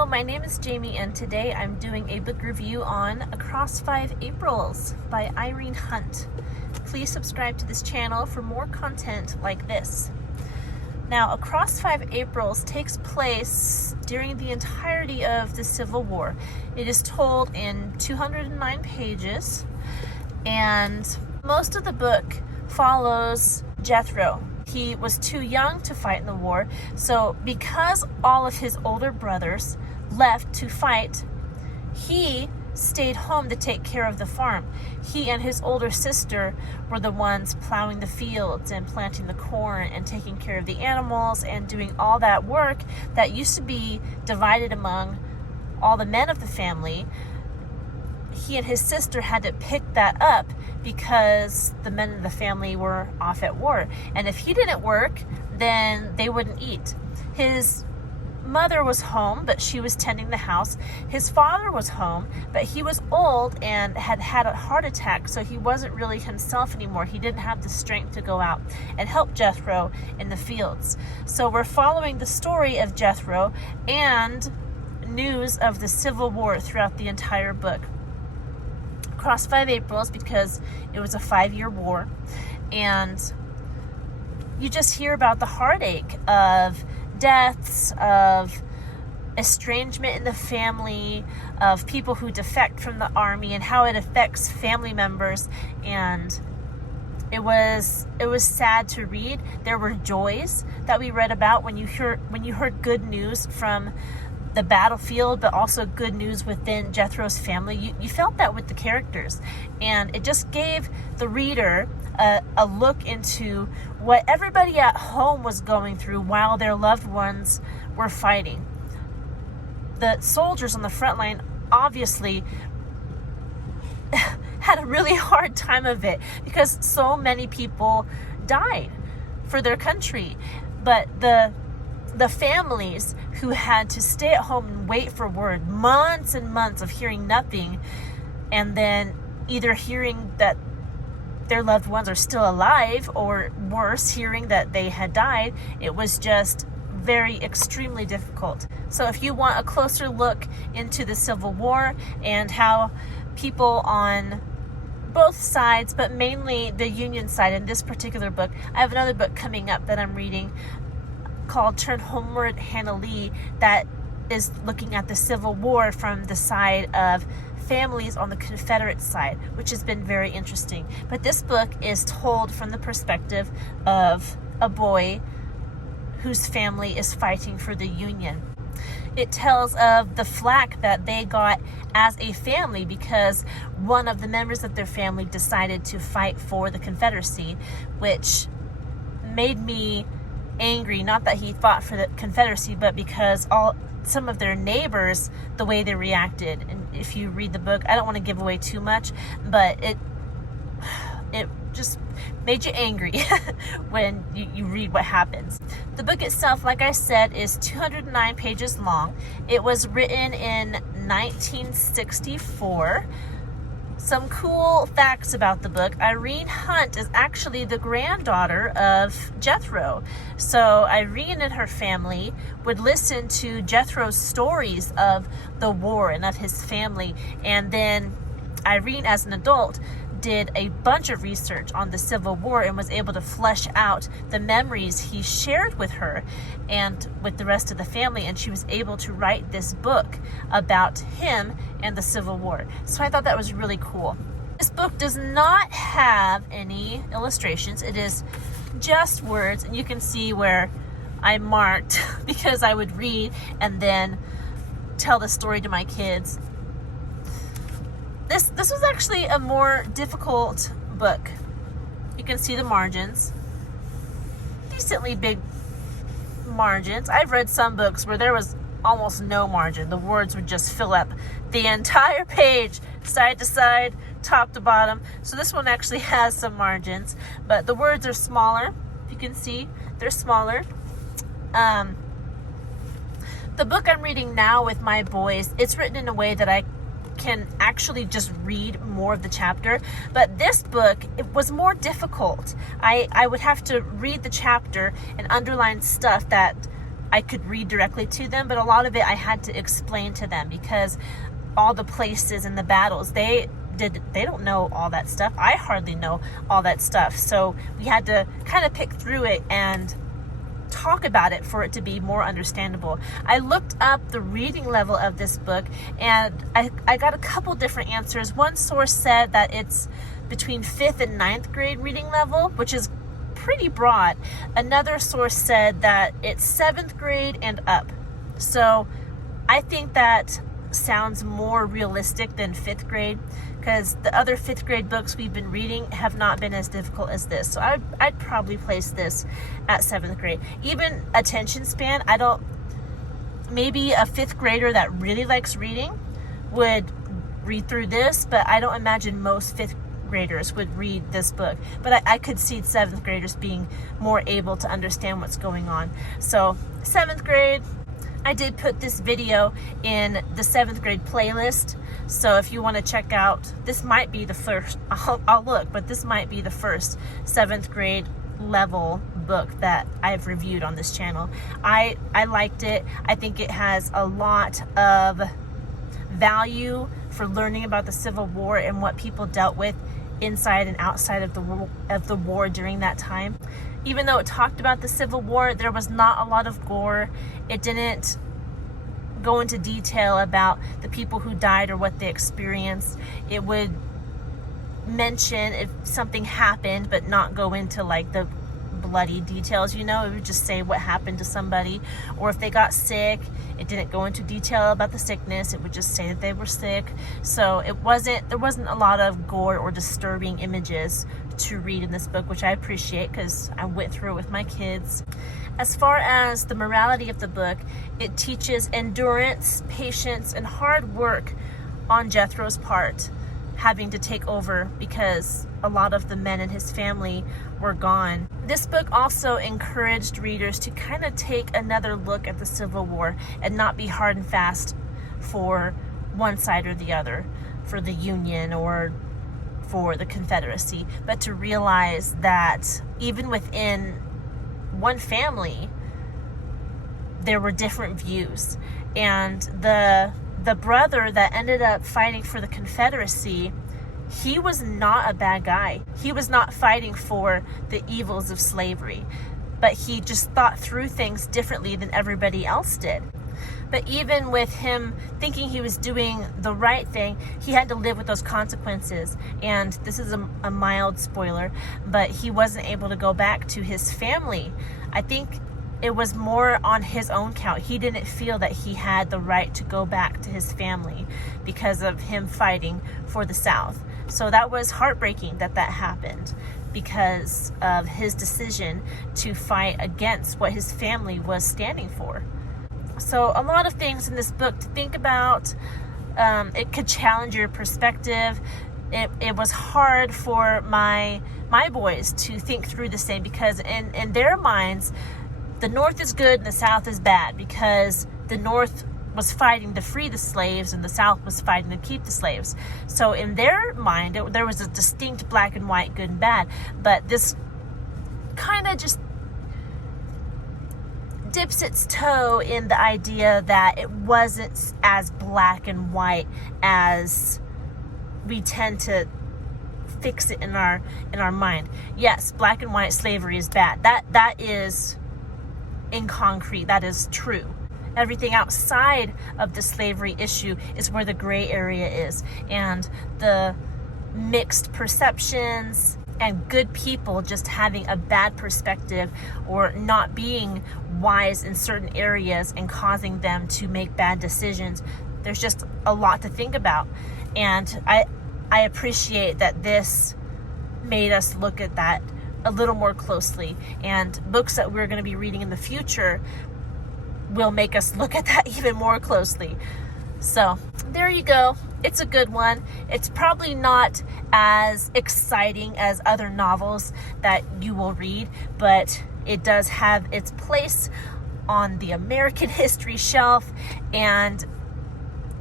Hello, my name is Jamie, and today I'm doing a book review on Across 5 Aprils by Irene Hunt. Please subscribe to this channel for more content like this. Now, Across 5 Aprils takes place during the entirety of the Civil War. It is told in 209 pages, and most of the book follows Jethro. He was too young to fight in the war, so because all of his older brothers left to fight, he stayed home to take care of the farm. He and his older sister were the ones plowing the fields and planting the corn and taking care of the animals and doing all that work that used to be divided among all the men of the family. He and his sister had to pick that up because the men of the family were off at war. And if he didn't work, then they wouldn't eat. His mother was home, but she was tending the house. His father was home, but he was old and had had a heart attack, so he wasn't really himself anymore. He didn't have the strength to go out and help Jethro in the fields. So we're following the story of Jethro and news of the Civil War throughout the entire book. Across 5 Aprils because it was a 5-year war, and you just hear about the heartache of deaths, of estrangement in the family, of people who defect from the army and how it affects family members. And it was sad to read. There were joys that we read about when you heard good news from the battlefield, but also good news within Jethro's family. You felt that with the characters, and it just gave the reader a look into what everybody at home was going through while their loved ones were fighting. The soldiers on the front line obviously had a really hard time of it because so many people died for their country, but the families who had to stay at home and wait for word, months and months of hearing nothing, and then either hearing that their loved ones are still alive, or worse, hearing that they had died, it was just very extremely difficult. So if you want a closer look into the Civil War and how people on both sides, but mainly the Union side in this particular book, I have another book coming up that I'm reading called Turn Homeward, Hannah Lee, that is looking at the Civil War from the side of families on the Confederate side, which has been very interesting. But this book is told from the perspective of a boy whose family is fighting for the Union. It tells of the flack that they got as a family because one of the members of their family decided to fight for the Confederacy, which made me angry. Not that he fought for the Confederacy, but because some of their neighbors, the way they reacted. And if you read the book, I don't want to give away too much, but it just made you angry when you read what happens. The book itself, like I said, is 209 pages long. It was written in 1964. Some cool facts about the book: Irene Hunt is actually the granddaughter of Jethro. So Irene and her family would listen to Jethro's stories of the war and of his family. And then Irene, as an adult, did a bunch of research on the Civil War and was able to flesh out the memories he shared with her and with the rest of the family, and she was able to write this book about him and the Civil War. So I thought that was really cool. This book does not have any illustrations. It is just words, and you can see where I marked because I would read and then tell the story to my kids. This was actually a more difficult book. You can see the margins. Decently big margins. I've read some books where there was almost no margin. The words would just fill up the entire page, side to side, top to bottom. So this one actually has some margins, but the words are smaller. You can see they're smaller. The book I'm reading now with my boys, it's written in a way that I can actually just read more of the chapter, but this book, it was more difficult. I would have to read the chapter and underline stuff that I could read directly to them, but a lot of it I had to explain to them because all the places and the battles, they don't know all that stuff. I hardly know all that stuff. So we had to kind of pick through it and talk about it for it to be more understandable. I looked up the reading level of this book, and I got a couple different answers. One source said that it's between 5th and 9th grade reading level, which is pretty broad. Another source said that it's 7th grade and up. So I think that sounds more realistic than 5th grade, because the other 5th grade books we've been reading have not been as difficult as this. So I'd probably place this at 7th grade. Even attention span, maybe a 5th grader that really likes reading would read through this, but I don't imagine most 5th graders would read this book. But I could see 7th graders being more able to understand what's going on. So 7th grade, I did put this video in the 7th grade playlist. So if you want to check out, this might be the first, I'll look, but this might be the first 7th grade level book that I've reviewed on this channel. I liked it. I think it has a lot of value for learning about the Civil War and what people dealt with inside and outside of the war during that time. Even though it talked about the Civil War, there was not a lot of gore. It didn't go into detail about the people who died or what they experienced. It would mention if something happened, but not go into like the bloody details, you know. It would just say what happened to somebody, or if they got sick, it didn't go into detail about the sickness. It would just say that they were sick. So there wasn't a lot of gore or disturbing images to read in this book, which I appreciate because I went through it with my kids. As far as the morality of the book, it teaches endurance, patience, and hard work on Jethro's part, having to take over because a lot of the men in his family were gone. This book also encouraged readers to kind of take another look at the Civil War and not be hard and fast for one side or the other, for the Union or for the Confederacy, but to realize that even within one family, there were different views. And the brother that ended up fighting for the Confederacy, he was not a bad guy. He was not fighting for the evils of slavery, but he just thought through things differently than everybody else did. But even with him thinking he was doing the right thing, he had to live with those consequences. And this is a mild spoiler, but he wasn't able to go back to his family. I think it was more on his own count. He didn't feel that he had the right to go back to his family because of him fighting for the South. So that was heartbreaking that happened because of his decision to fight against what his family was standing for. So a lot of things in this book to think about. It could challenge your perspective. It was hard for my boys to think through the same, because in their minds, the North is good and the South is bad, because the North was fighting to free the slaves and the South was fighting to keep the slaves. So in their mind, there was a distinct black and white, good and bad. But this kind of just dips its toe in the idea that it wasn't as black and white as we tend to fix it in our mind. Yes, black and white slavery is bad. That is in concrete. That is true. Everything outside of the slavery issue is where the gray area is, and the mixed perceptions and good people just having a bad perspective or not being wise in certain areas and causing them to make bad decisions. There's just a lot to think about. And I appreciate that this made us look at that a little more closely. And books that we're going to be reading in the future will make us look at that even more closely. So there you go. It's a good one. It's probably not as exciting as other novels that you will read, but it does have its place on the American history shelf, and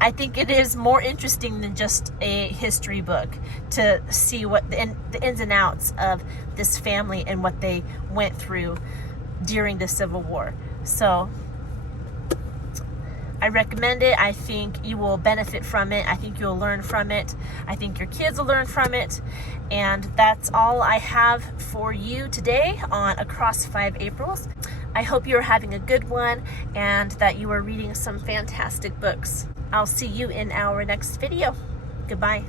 I think it is more interesting than just a history book to see what the ins and outs of this family and what they went through during the Civil War. So I recommend it. I think you will benefit from it. I think you'll learn from it. I think your kids will learn from it. And that's all I have for you today on Across 5 Aprils. I hope you're having a good one and that you are reading some fantastic books. I'll see you in our next video. Goodbye.